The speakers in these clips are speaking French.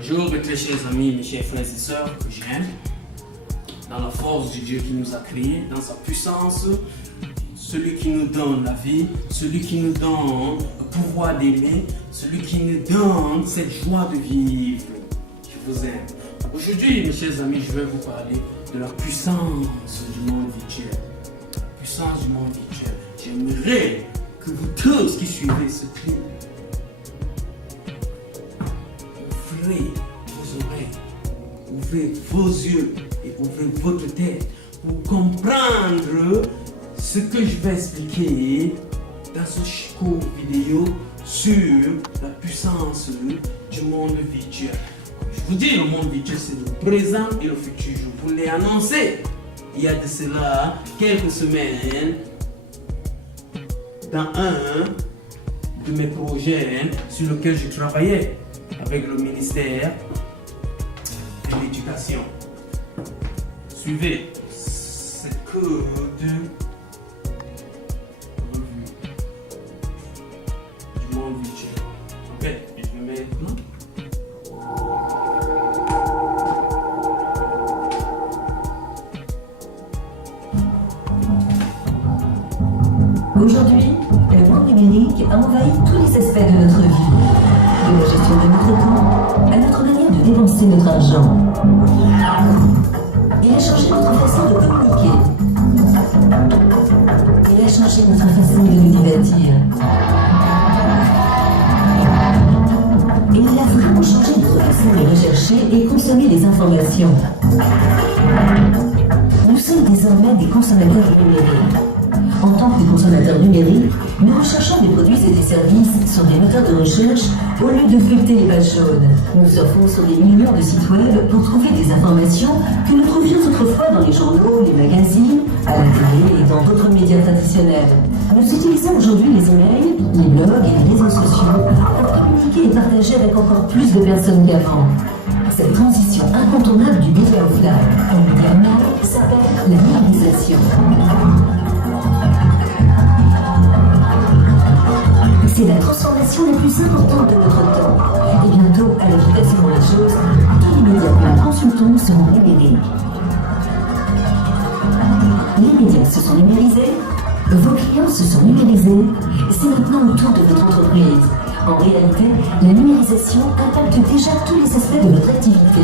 Bonjour mes très chers amis, mes chers frères et sœurs que j'aime. Dans la force du Dieu qui nous a créés, dans sa puissance, celui qui nous donne la vie, celui qui nous donne le pouvoir d'aimer, celui qui nous donne cette joie de vivre. Je vous aime. Aujourd'hui, mes chers amis, je vais vous parler de la puissance du monde virtuel. La puissance du monde virtuel. J'aimerais que vous tous qui suivez ce clip, ouvrez vos oreilles, ouvrez vos yeux et ouvrez votre tête pour comprendre ce que je vais expliquer dans ce court vidéo sur la puissance du monde virtuel. Je vous dis, le monde virtuel, c'est le présent et le futur. Je vous l'ai annoncé il y a de cela quelques semaines dans un de mes projets sur lequel je travaillais avec le ministère de l'Éducation. Suivez, c'est que de revue du monde virtuel. Ok, et je vais maintenant. Aujourd'hui, le monde numérique a envahi tous les aspects de notre vie, de la gestion de notre temps à notre manière de dépenser notre argent. Il a changé notre façon de communiquer. Il a changé notre façon de nous divertir. Et il a vraiment changé notre façon de rechercher et consommer les informations. Nous sommes désormais des consommateurs numériques. En tant que consommateurs numériques, nous recherchons des produits et des services sur des moteurs de recherche au lieu de feuilleter les pages chaudes. Nous surfons sur des millions de sites web pour trouver des informations que nous trouvions autrefois dans les journaux, les magazines, à la télé et dans d'autres médias traditionnels. Nous utilisons aujourd'hui les emails, les blogs et les réseaux sociaux pour communiquer et partager avec encore plus de personnes qu'avant. Cette transition incontournable du média offline au média online s'appelle la numérisation. C'est la transformation la plus importante de notre temps. Et bientôt, à la vitesse de la chose, tous les médias que nous consultons seront numériques. Les médias se sont numérisés, vos clients se sont numérisés, c'est maintenant le tour de votre entreprise. En réalité, la numérisation impacte déjà tous les aspects de votre activité.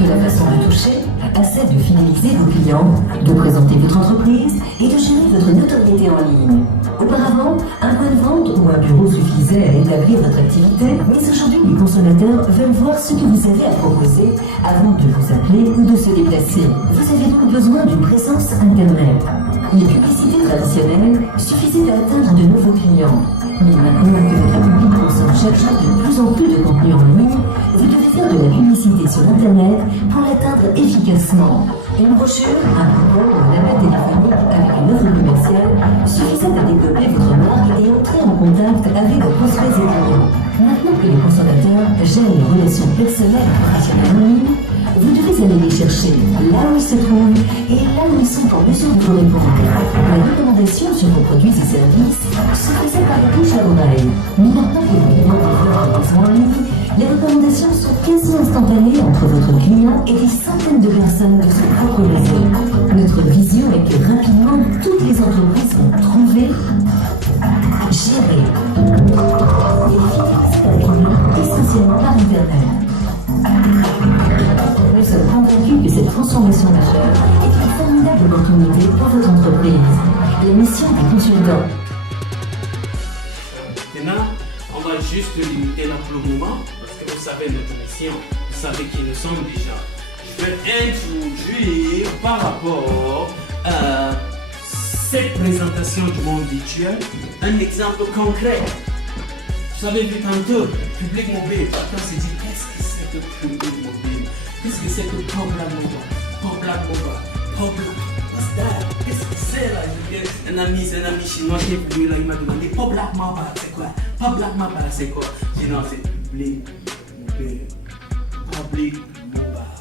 De la façon de toucher à celle de fidéliser vos clients, de présenter votre entreprise et de gérer votre notoriété en ligne. Auparavant, un point de vente ou un bureau suffisait à établir votre activité, mais aujourd'hui les consommateurs veulent voir ce que vous avez à proposer avant de vous appeler ou de se déplacer. Vous avez donc besoin d'une présence Internet. Les publicités traditionnelles suffisaient à atteindre de nouveaux clients. Mais maintenant que votre public consomme chaque jour de plus en plus de contenu en ligne, vous devez faire de la publicité sur Internet pour l'atteindre efficacement. Une brochure, un coupon ou un appel téléphonique avec une offre commerciale suffisait à développer votre marque et entrer en contact avec vos prospects et clients. Maintenant que les consommateurs gèrent les relations personnelles et professionnelles en ligne, vous devez aller les chercher là où ils se trouvent et là où ils sont en mesure de vous répondre. La recommandation sur vos produits et services se faisait par la bouche à l'oreille. Mais maintenant que vos clients développent des besoins en ligne, les recommandations sont quasi instantanées entre votre client et des centaines de personnes de son propre réseau. Notre vision est que rapidement, toutes les entreprises vont trouver, gérer et fidéliser leurs clients essentiellement par Internet. Nous sommes convaincus que cette transformation majeure est une formidable opportunité pour votre entreprise. La mission des consultants. Maintenant, on va juste limiter là pour le moment, parce que vous savez notre mission, vous savez qui nous sommes déjà. Je vais introduire par rapport à cette présentation du monde virtuel un exemple concret. Vous avez vu tantôt, public mobile, quand c'est dit qu'est-ce que c'est que public mobile? Qu'est-ce que c'est que Poblac Mobile? Poblac Mobile? Poblac, what's that? Qu'est-ce que c'est là? Un ami chinois qui est venu là, il m'a demandé Poblac Mobile, c'est quoi? Poblac Mobile, c'est quoi? J'ai dit non, c'est public mobile. Public mobile.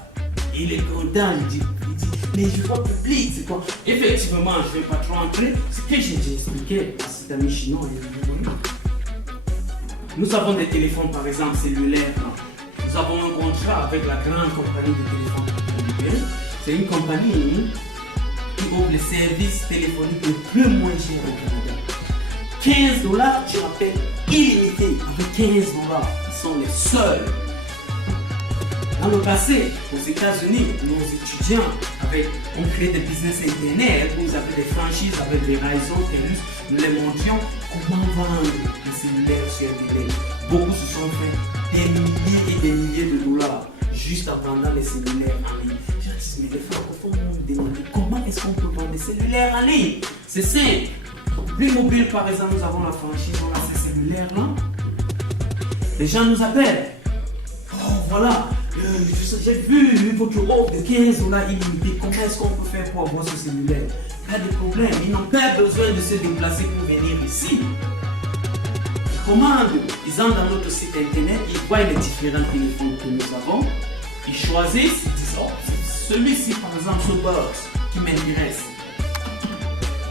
Il est content, il dit, mais je vois public, c'est quoi? Effectivement, je ne vais pas trop entrer. Ce que j'ai expliqué à cet ami chinois, il a dit, nous avons des téléphones par exemple cellulaires. Nous avons un compte contrat avec la grande compagnie de téléphone. C'est une compagnie qui offre les services téléphoniques les plus moins chers au Canada. $15, tu appelles illimité. Avec $15, ils sont les seuls. Dans le passé, aux États-Unis, nos étudiants, on crée des business internet, où ils avaient des franchises avec des réseaux, nous les montrions comment vendre des cellulaires sur Internet. Beaucoup se sont fait des milliers et des milliers de dollars juste en vendant les cellulaires en ligne. Je dis, mais les francophones vont me demander comment est-ce qu'on peut vendre des cellulaires en ligne. C'est simple. Plus mobile, par exemple, nous avons la franchise, on a ces cellulaires-là. Les gens nous appellent. Oh, voilà. J'ai vu votre offre de $15 illimité. Comment est-ce qu'on peut faire pour avoir ce cellulaire? Pas de problème. Ils n'ont pas besoin de se déplacer pour venir ici. Ils commandent. Ils entrent dans notre site internet. Ils voient les différents téléphones que nous avons. Ils choisissent. Ils disent, oh, celui-ci, par exemple, ce box qui m'intéresse.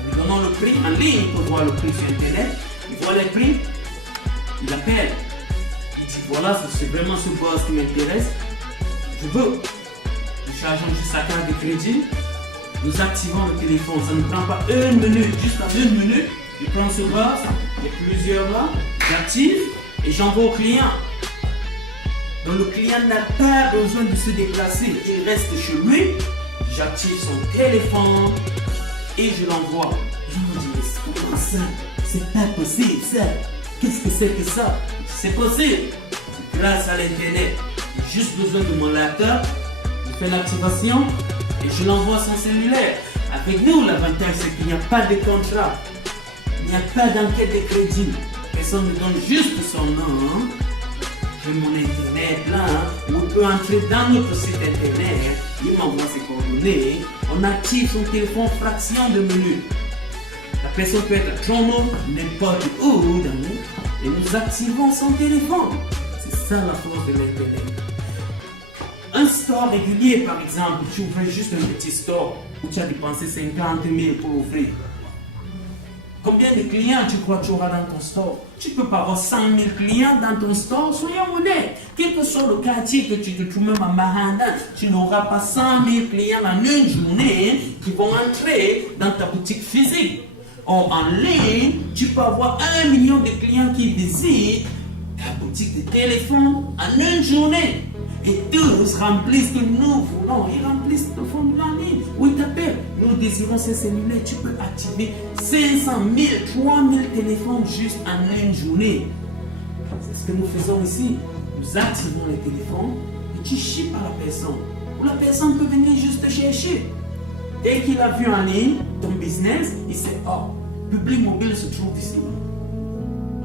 Nous donnons le prix en ligne. Il peut voir le prix sur internet. Il voit les prix. Il appelle. Il dit, voilà, c'est vraiment ce box qui m'intéresse. Je veux. Nous chargeons juste sa carte de crédit. Nous activons le téléphone. Ça ne prend pas une minute. Juste en 1 minute, je prends ce box. Il y a plusieurs là. J'active et j'envoie au client. Donc le client n'a pas besoin de se déplacer. Il reste chez lui. J'active son téléphone et je l'envoie. Je me dis, mais comment ça? C'est pas possible ça. Qu'est-ce que c'est que ça? C'est possible. Grâce à l'internet. J'ai juste besoin de mon laptop, je fais l'activation et je l'envoie son cellulaire. Avec nous, l'avantage c'est qu'il n'y a pas de contrat, il n'y a pas d'enquête de crédit. Personne ne donne juste son nom. J'ai mon internet là, où on peut entrer dans notre site internet, il m'envoie ses coordonnées, on active son téléphone fraction de minutes. La personne peut être à Toronto, n'importe où dans nous, et nous activons son téléphone. C'est ça la force de l'internet. Un store régulier, par exemple, tu ouvres juste un petit store où tu as dépensé 50 000 pour ouvrir. Combien de clients tu crois que tu auras dans ton store? Tu peux pas avoir 100 000 clients dans ton store, soyons honnêtes. Quel que soit le quartier que tu te trouves, même à Manhattan, tu n'auras pas 100 000 clients en une journée qui vont entrer dans ta boutique physique. Or, en ligne, tu peux avoir 1 million de clients qui visitent ta boutique de téléphone en une journée. Et tous remplissent que nous voulons. Ils remplissent le formulaire en ligne. Où ils t'appellent. Nous désirons ces cellulaires. Tu peux activer 500 000, 3000 téléphones juste en une journée. C'est ce que nous faisons ici. Nous activons les téléphones et tu chies par la personne. Ou la personne peut venir juste te chercher. Dès qu'il a vu en ligne ton business, il sait, oh, Public Mobile se trouve ici.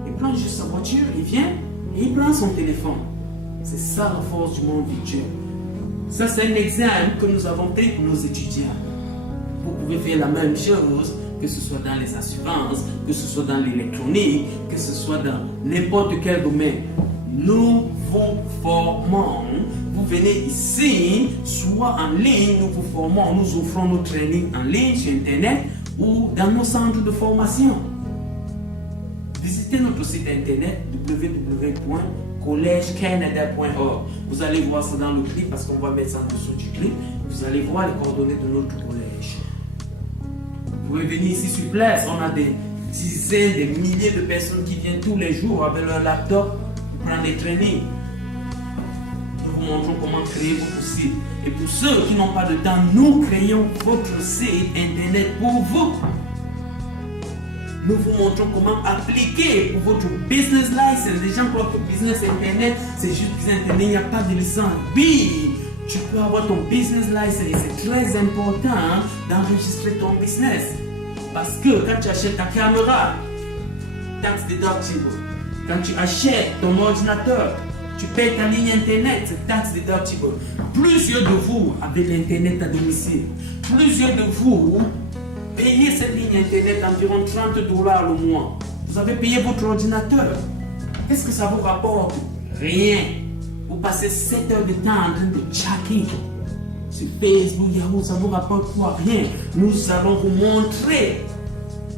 Il prend juste sa voiture, il vient et il prend son téléphone. C'est ça la force du monde virtuel. Ça, c'est un exemple que nous avons pris pour nos étudiants. Vous pouvez faire la même chose, que ce soit dans les assurances, que ce soit dans l'électronique, que ce soit dans n'importe quel domaine. Nous vous formons. Vous venez ici, soit en ligne, nous vous formons, nous offrons nos trainings en ligne sur Internet ou dans nos centres de formation. Visitez notre site internet www.collegecanada.org. Vous allez voir ça dans le clip parce qu'on va mettre ça en dessous du clip. Vous allez voir les coordonnées de notre collège. Vous pouvez venir ici sur place. On a des dizaines, des milliers de personnes qui viennent tous les jours avec leur laptop pour prendre des trainings. Nous vous montrons comment créer votre site. Et pour ceux qui n'ont pas de temps, nous créons votre site internet pour vous. Nous vous montrons comment appliquer pour votre business license. Les gens croient que business internet, c'est juste business internet, il n'y a pas de licence. Oui, tu peux avoir ton business license et c'est très important d'enregistrer ton business. Parce que quand tu achètes ta caméra, tax deductible. Quand tu achètes ton ordinateur, tu payes ta ligne internet, c'est tax deductible. Plusieurs de vous avez l'internet à domicile. Plusieurs de vous payez cette ligne internet environ $30 le mois. Vous avez payé votre ordinateur. Qu'est-ce que ça vous rapporte? Rien. Vous passez 7 heures de temps en train de checker sur Facebook, Yahoo, ça vous rapporte quoi? Rien. Nous allons vous montrer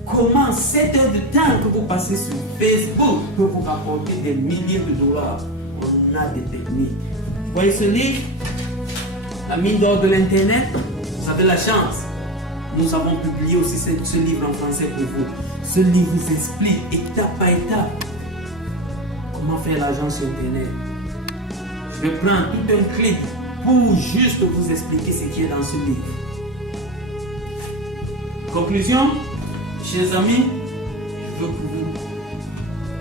comment 7 heures de temps que vous passez sur Facebook peut vous rapporter des milliers de dollars. On a des techniques. Vous voyez ce livre? La mine d'or de l'Internet? Vous avez la chance. Nous avons publié aussi ce livre en français pour vous. Ce livre vous explique étape par étape comment faire l'argent sur Internet. Je vais prendre tout un clip pour juste vous expliquer ce qui est dans ce livre. Conclusion, chers amis, je veux que vous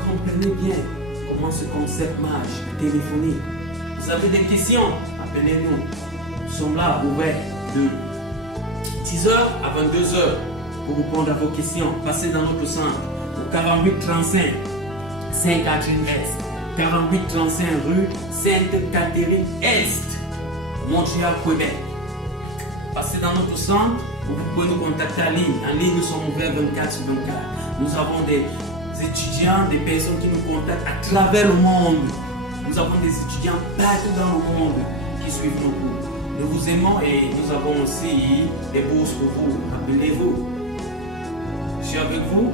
compreniez bien comment ce concept marche, la téléphonie. Vous avez des questions, appelez-nous. Nous sommes là, ouverts de 10h à 22h pour répondre à vos questions. Passez dans notre centre au 48 35 Sainte-Catherine-Est, 48 35 rue Sainte-Catherine-Est, Montréal, Québec. Passez dans notre centre où vous pouvez nous contacter en ligne. En ligne, nous sommes ouverts 24 sur 24. Nous avons des étudiants, des personnes qui nous contactent à travers le monde. Nous avons des étudiants partout dans le monde qui suivent nos cours. Nous vous aimons et nous avons aussi des bourses pour vous. Appelez-vous. Je suis avec vous,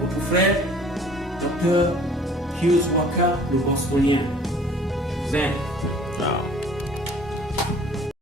votre frère, Dr. Hughes Waka, le Bostonien. Je vous aime. Ciao.